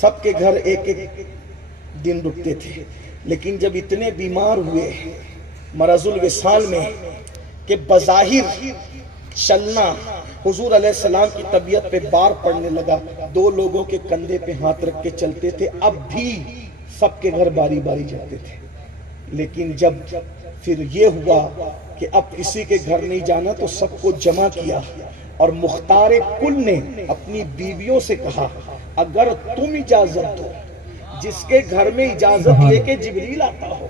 سب کے گھر ایک ایک دن رکتے تھے، لیکن جب اتنے بیمار ہوئے مرض الوصال میں کہ بظاہر چلنا حضور علیہ السلام کی طبیعت پہ بار پڑنے لگا، دو لوگوں کے کندھے پہ ہاتھ رکھ کے چلتے تھے، اب بھی سب کے گھر باری باری جاتے تھے۔ لیکن جب پھر یہ ہوا کہ اب کسی کے گھر نہیں جانا تو سب کو جمع کیا، اور مختار کل نے اپنی بیویوں سے کہا اگر تم اجازت دو، جس کے گھر میں اجازت لے کے جبریل آتا ہو،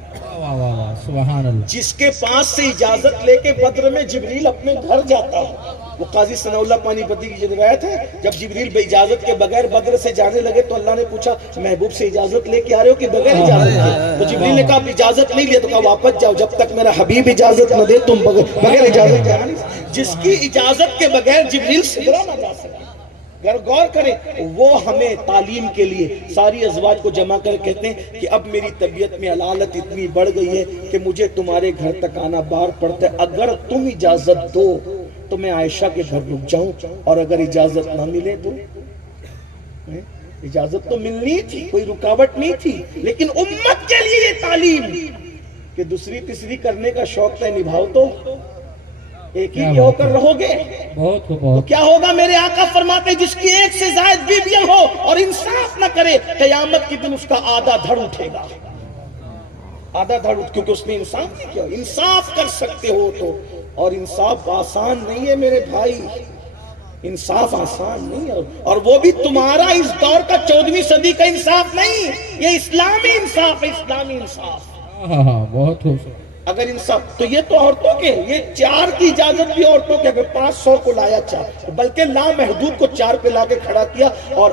سبحان اللہ، جس کے پاس سے اجازت لے کے بدر میں جبریل اپنے گھر جاتا ہو۔ وہ قاضی ثناء اللہ پانی پتی کی جو روایت ہے، جب جبریل بے اجازت کے بغیر بدر سے جانے لگے تو اللہ نے پوچھا محبوب سے اجازت لے کے آ رہے ہو کہ بغیر اجازت کے؟ تو جبریل نے کہا آپ اجازت نہیں لیا، تو کہا واپس جاؤ، جب تک میرا حبیب اجازت نہ دے تم بغیر اجازت کے آ نہیں سکتے۔ جس کی اجازت کے بغیر جبریل سدرا نہ جا سکے۔ اگر غور کریں، وہ ہمیں تعلیم کے لیے ساری ازواج کو جمع کر کہتے ہیں کہ اب میری طبیعت میں علالت اتنی بڑھ گئی ہے کہ مجھے تمہارے گھر تک آنا بار پڑتا ہے، اگر تم اجازت دو تو میں عائشہ کے گھر رک جاؤں، اور اگر اجازت نہ ملے تو اجازت تو ملنی تھی، کوئی رکاوٹ نہیں تھی، لیکن امت کے لیے یہ تعلیم کہ دوسری تیسری کرنے کا شوق ہے، نبھاؤ تو ایک ہی ہو کر رہو گے تو کیا ہوگا؟ میرے آقا فرماتے جس کی ایک سے زائد بیویاں ہو اور انصاف نہ کرے، قیامت کی دن اس کا آدھا دھڑ اٹھے گا، آدھا دھڑ، کیونکہ اس نے انصاف نہیں کیا۔ انصاف کر سکتے ہو تو، اور انصاف آسان نہیں ہے میرے بھائی، انصاف آسان نہیں ہے، اور وہ بھی تمہارا اس دور کا 14ویں صدی کا انصاف نہیں، یہ اسلامی انصاف ہے، اسلامی انصاف۔ بہت خوبصورت۔ اگر انصاف تو یہ تو عورتوں کے، یہ 4 کی اجازت بھی عورتوں کے، اگر 500 کو لایا 4، بلکہ لامحدود کو 4 پہ لا کے کھڑا کیا، اور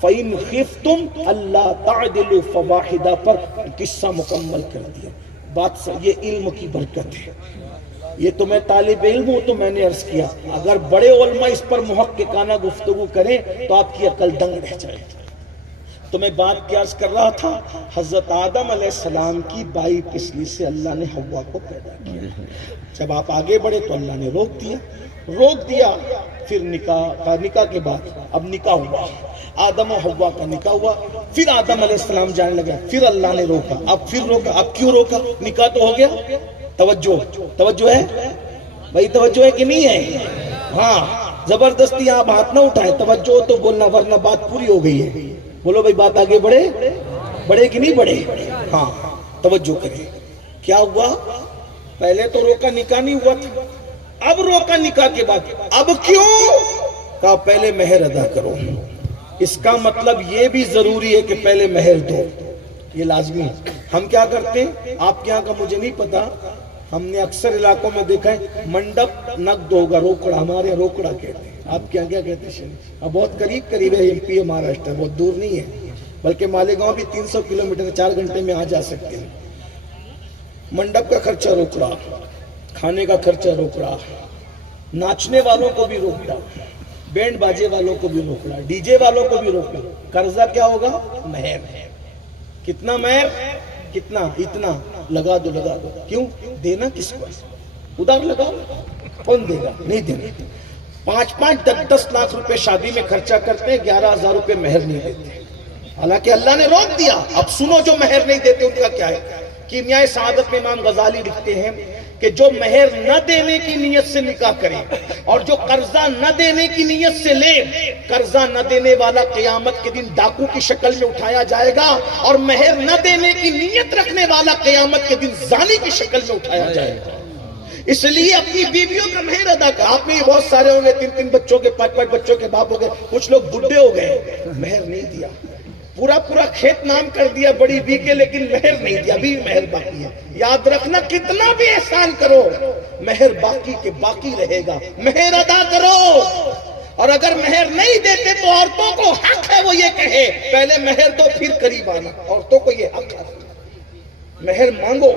فَإِنْ خِفْتُمْ أَلَّا تَعْدِلُوا فَوَاحِدَةً پر قصہ مکمل کر دیا۔ بات یہ علم کی برکت ہے، یہ تو میں طالب علم ہوں تو میں نے عرض کیا، اگر بڑے علماء اس پر محققانہ گفتگو کریں تو آپ کی عقل دنگ رہ جائے۔ تو میں بات کیا عرض کر رہا تھا، حضرت آدم علیہ السلام کی بائی پسلی سے اللہ نے حوا کو پیدا کیا۔ جب آپ آگے بڑھے تو اللہ نے روک دیا، پھر نکاح کے بعد اب نکاح ہوا، آدم و حوا کا نکاح ہوا، پھر آدم علیہ السلام جانے لگا، پھر اللہ نے روکا، اب کیوں روکا؟ نکاح تو ہو گیا، توجہ ہے بھائی، توجہ ہے کہ نہیں ہے؟ ہاں، زبردستی آپ ہاتھ نہ اٹھائیں، توجہ تو بولنا، ورنہ بات پوری ہو گئی ہے۔ بولو بھائی، بات آگے بڑھے کہ نہیں بڑھے؟ ہاں، توجہ کریں۔ کیا ہوا؟ پہلے تو روکا، نکاح نہیں ہوا تھا، اب روکا نکاح کے بعد، اب کیوں؟ کہا پہلے مہر ادا کرو۔ اس کا مطلب یہ بھی ضروری ہے کہ پہلے مہر دو، یہ لازمی ہے۔ ہم کیا کرتے ہیں، آپ کے یہاں کا مجھے نہیں پتا، ہم نے اکثر علاقوں میں دیکھا ہے منڈپ نقد ہوگا، روکڑا، ہمارے یہاں روکڑا کہتے ہیں، آپ کے یہاں کیا کہتے ہیں؟ بہت قریب ہے، ایم پی مہاراشٹر، بہت دور نہیں ہے، بلکہ مالیگاؤں بھی 300 کلومیٹر 4 گھنٹے میں آ جا سکتے ہیں۔ منڈپ کا خرچہ روکڑا، کھانے کا خرچہ روکڑا، ناچنے والوں کو بھی روکڑا، بینڈ باجے والوں کو بھی روکڑا، ڈی جے والوں کو بھی روکڑا۔ قرضہ کیا ہوگا؟ مہر۔ کتنا مہر؟ کتنا؟ اتنا لگا دو۔ کیوں؟ دینا کس کو؟ ادھر لگا، کون دے گا؟ نہیں دینا۔ 5-5 10 لاکھ روپے شادی میں خرچہ کرتے ہیں، 11,000 روپے مہر نہیں دیتے، حالانکہ اللہ نے روک دیا۔ اب سنو جو مہر نہیں دیتے ان کا کیا ہے۔ کیمیائے سعادت میں امام غزالی لکھتے ہیں کہ جو مہر نہ دینے کی نیت سے نکاح کرے اور جو قرضہ نہ دینے کی نیت سے لے، قرضہ نہ دینے والا قیامت کے دن ڈاکو کی شکل میں اٹھایا جائے گا، اور مہر نہ دینے کی نیت رکھنے والا قیامت کے دن زانی کی شکل میں اٹھایا جائے گا۔ اس لیے اپنی بیویوں کا مہر ادا کر۔ آپ میں یہ بہت سارے ہوں گے 3 بچوں کے، 5 بچوں کے باپ ہو گئے، کچھ لوگ بڈھے ہو گئے، مہر نہیں دیا، پورا کھیت نام کر دیا بڑی بی کے، لیکن مہر نہیں دیا، ابھی مہر باقی ہے۔ یاد رکھنا، کتنا بھی احسان کرو، مہر باقی کے باقی رہے گا، مہر ادا کرو۔ اور اگر مہر نہیں دیتے تو عورتوں کو حق ہے وہ یہ کہے پہلے مہر دو پھر قریب آنا، عورتوں کو یہ حق ہے، مہر مانگو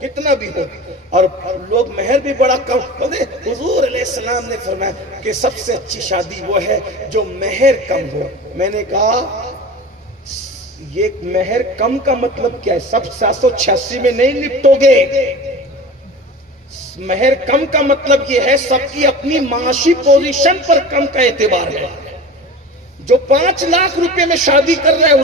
کتنا بھی ہو۔ اور لوگ مہر بھی بڑا کم، حضور علیہ السلام نے فرمایا کہ سب سے اچھی شادی وہ ہے جو مہر کم ہو۔ میں نے کہا یہ مہر کم کا مطلب کیا ہے؟ سب 786 میں نہیں نپٹو گے۔ مہر کم کا مطلب یہ ہے سب کی اپنی معاشی پوزیشن پر کم کا اعتبار ہے۔ جو 5 لاکھ روپے میں شادی کر رہا ہے